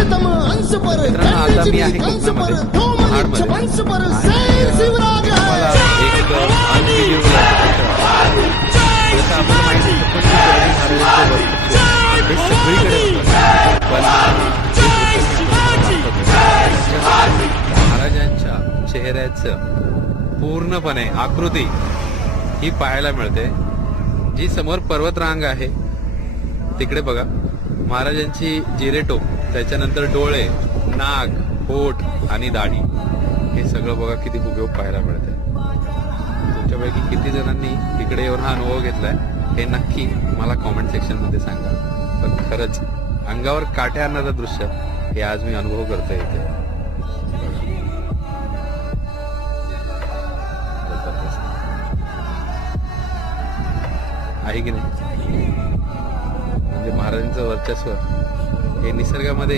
आता मी आहे कोकणामध्ये महाडमध्ये मला एक अनबिलिव्हेबल जसं आपल्याला माहिती हे सगळीकडे होतं पण महाराजांच्या चेहऱ्याचं पूर्णपणे आकृती ही पाहायला मिळते. जी समोर पर्वतरांग आहे तिकडे बघा महाराजांची जिरेटोप, त्याच्यानंतर डोळे, नाक, होठ आणि दाढी हे सगळं बघा किती हुबेहूब पाहायला मिळते. तुमच्यापैकी किती जणांनी तिकडे येऊन हा अनुभव घेतलाय हे नक्की मला कॉमेंट सेक्शन मध्ये सांगा. पण खरंच अंगावर काटे आणणारं दृश्य हे आज मी अनुभव करतोय इथे. आहे की नाही? म्हणजे महाराजांचं वर्चस्व हे निसर्गामध्ये